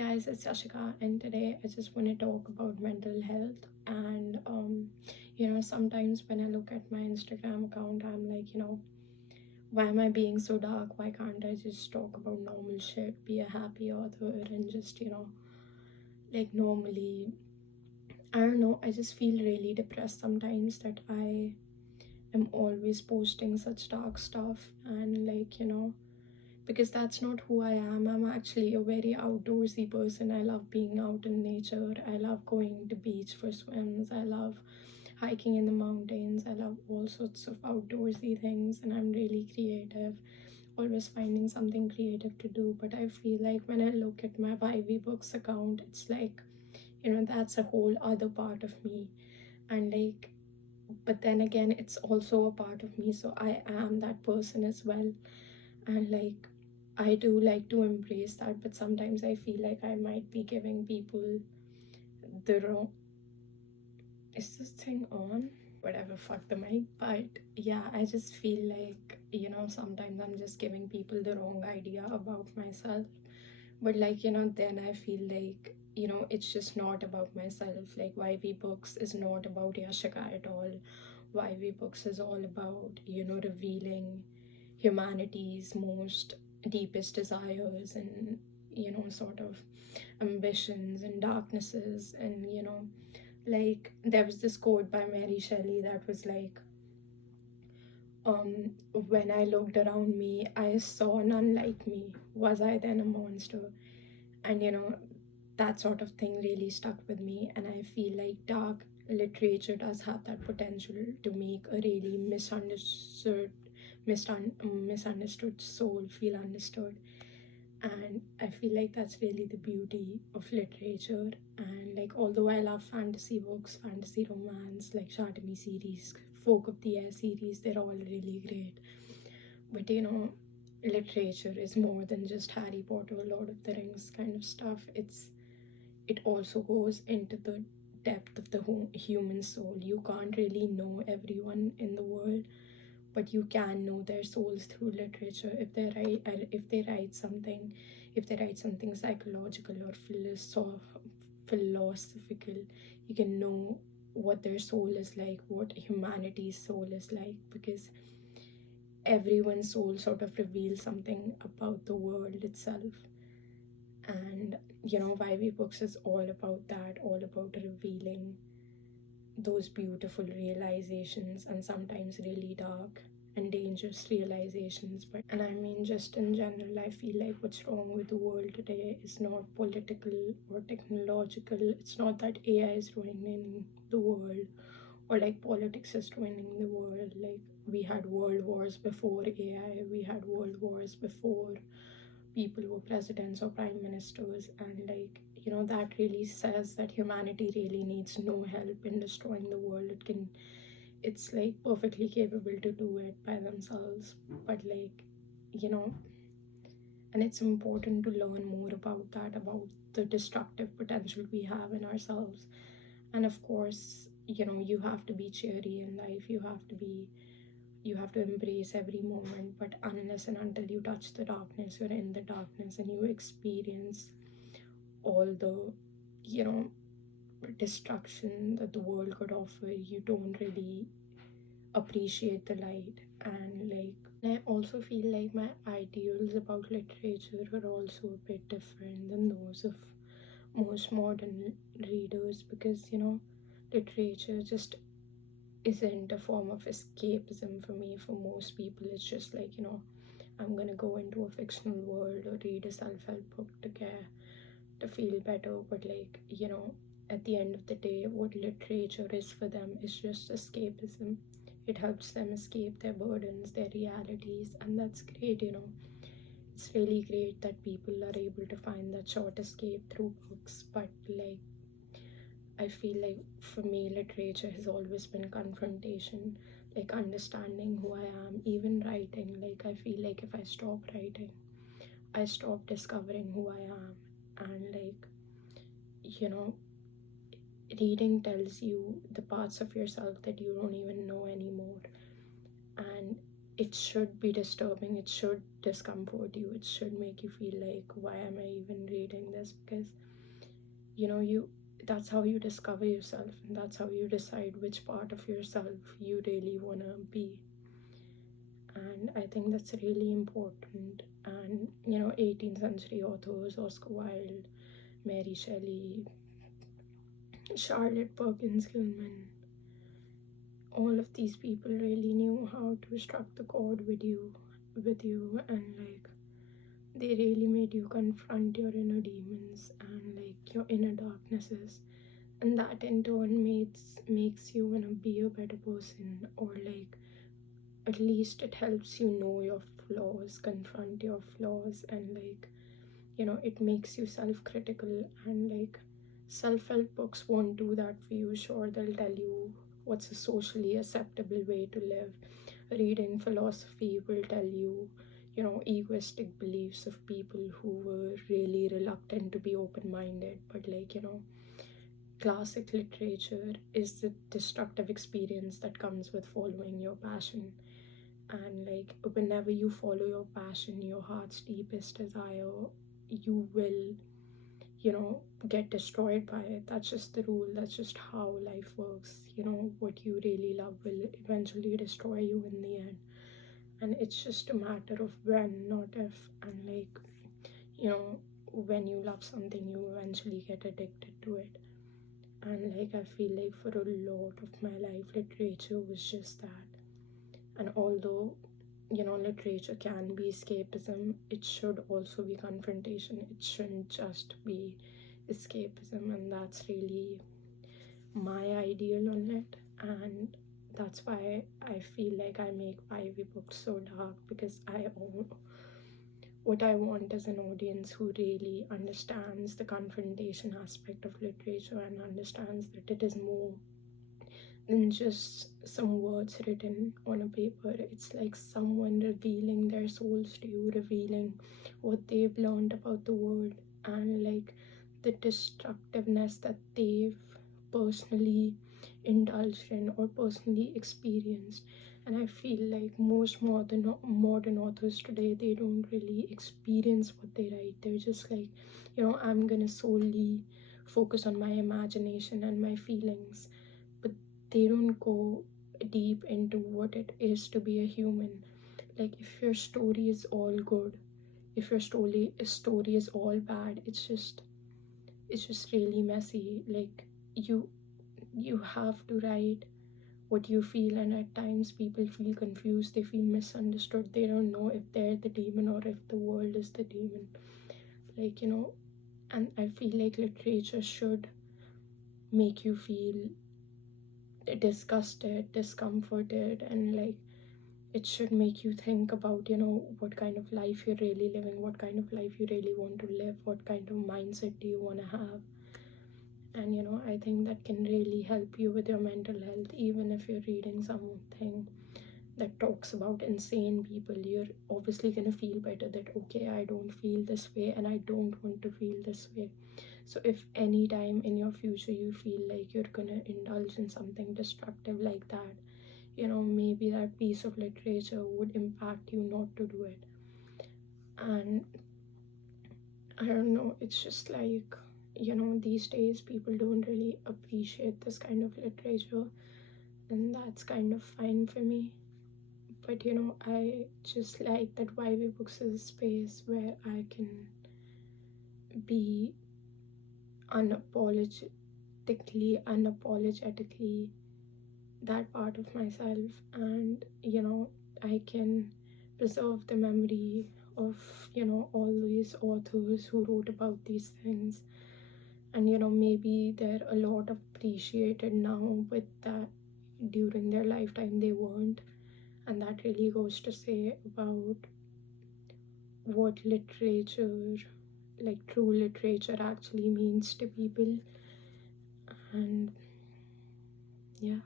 Guys, it's Yashika, and today I just want to talk about mental health. And sometimes when I look at my Instagram account, I'm like, why am I being so dark? Why can't I just talk about normal shit, be a happy author, and just, like normally, I don't know, I just feel really depressed sometimes that I am always posting such dark stuff, and because that's not who I am. I'm actually a very outdoorsy person. I love being out in nature. I love going to beach for swims. I love hiking in the mountains. I love all sorts of outdoorsy things, and I'm really creative. Always finding something creative to do. But I feel like when I look at my yvbooks account, it's like, that's a whole other part of me. And but then again, it's also a part of me. So I am that person as well. And I do like to embrace that, but sometimes I feel like I might be giving people the wrong. Is this thing on? Whatever, fuck the mic. But yeah, I just feel like, sometimes I'm just giving people the wrong idea about myself. But then I feel like, it's just not about myself. Like, yvbooks is not about Yashika at all. Yvbooks is all about, revealing humanity's most deepest desires and sort of ambitions and darknesses. And there was this quote by Mary Shelley that was like, when I looked around me, I saw none like me. Was I then a monster? And that sort of thing really stuck with me. And I feel like dark literature does have that potential to make a really misunderstood soul feel understood. And I feel like that's really the beauty of literature. And although I love fantasy books, fantasy romance, like Shatami series, Folk of the Air series, they're all really great. But literature is more than just Harry Potter, Lord of the Rings kind of stuff. It also goes into the depth of the human soul. You can't really know everyone in the world, but you can know their souls through literature. If they write something psychological or philosophical, you can know what their soul is like, what humanity's soul is like, because everyone's soul sort of reveals something about the world itself. And yvbooks is all about that, all about revealing those beautiful realizations, and sometimes really dark and dangerous realizations. And I mean, just in general, I feel like what's wrong with the world today is not political or technological. It's not that AI is ruining the world, or like politics is ruining the world. Like, we had world wars before AI, we had world wars before people were presidents or prime ministers. And that really says that humanity really needs no help in destroying the world. It's like perfectly capable to do it by themselves. But and it's important to learn more about that, about the destructive potential we have in ourselves. And of course, you have to be cheery in life. You have to embrace every moment. But unless and until you touch the darkness, you're in the darkness, and you experience all the destruction that the world could offer, you don't really appreciate the light. And I also feel like my ideals about literature are also a bit different than those of most modern readers, because literature just isn't a form of escapism for me. For most people, it's just like, I'm gonna go into a fictional world or read a self-help book to feel better. But at the end of the day, what literature is for them is just escapism. It helps them escape their burdens, their realities, and that's great. It's really great that people are able to find that short escape through books. But I feel like for me, literature has always been confrontation, like understanding who I am. Even writing, I feel like if I stop writing, I stop discovering who I am. And reading tells you the parts of yourself that you don't even know anymore. And it should be disturbing, it should discomfort you, it should make you feel like, why am I even reading this? Because you that's how you discover yourself, and that's how you decide which part of yourself you really want to be. And I think that's really important. And 18th century authors, Oscar Wilde, Mary Shelley, Charlotte Perkins Gilman, all of these people really knew how to struck the chord with you, and like they really made you confront your inner demons and like your inner darknesses, and that in turn makes you wanna be a better person, or like at least it helps you know your flaws, confront your flaws, and like it makes you self-critical. And like self-help books won't do that for you. Sure, they'll tell you what's a socially acceptable way to live. Reading philosophy will tell you egoistic beliefs of people who were really reluctant to be open-minded. But like classic literature is the destructive experience that comes with following your passion. And like whenever you follow your passion, your heart's deepest desire, you will get destroyed by it. That's just the rule, that's just how life works. What you really love will eventually destroy you in the end, and it's just a matter of when, not if. And like when you love something, you eventually get addicted to it. And like I feel like for a lot of my life, literature was just that. And although literature can be escapism, it should also be confrontation. It shouldn't just be escapism, and that's really my ideal on it. And that's why I feel like I make Ivy books so dark, because what I want is an audience who really understands the confrontation aspect of literature, and understands that it is more than just some words written on a paper. It's like someone revealing their souls to you, revealing what they've learned about the world, and like the destructiveness that they've personally indulged in or personally experienced. And I feel like most modern authors today, they don't really experience what they write. They're just like, I'm gonna solely focus on my imagination and my feelings, but they don't go deep into what it is to be a human. Like if your story is all good, if your story is all bad, it's just really messy. Like you have to write what you feel, and at times people feel confused, they feel misunderstood, they don't know if they're the demon or if the world is the demon. Like and I feel like literature should make you feel disgusted, discomforted, and like it should make you think about what kind of life you're really living, what kind of life you really want to live, what kind of mindset do you want to have. And I think that can really help you with your mental health. Even if you're reading something that talks about insane people, you're obviously gonna feel better that, okay, I don't feel this way and I don't want to feel this way. So if any time in your future you feel like you're gonna indulge in something destructive like that, maybe that piece of literature would impact you not to do it. And I don't know, it's just like these days people don't really appreciate this kind of literature, and that's kind of fine for me. But I just like that YV Books is a space where I can be unapologetically that part of myself. And I can preserve the memory of all these authors who wrote about these things. And maybe they're a lot appreciated now, but that during their lifetime they weren't. And that really goes to say about what literature, like true literature, actually means to people. And yeah.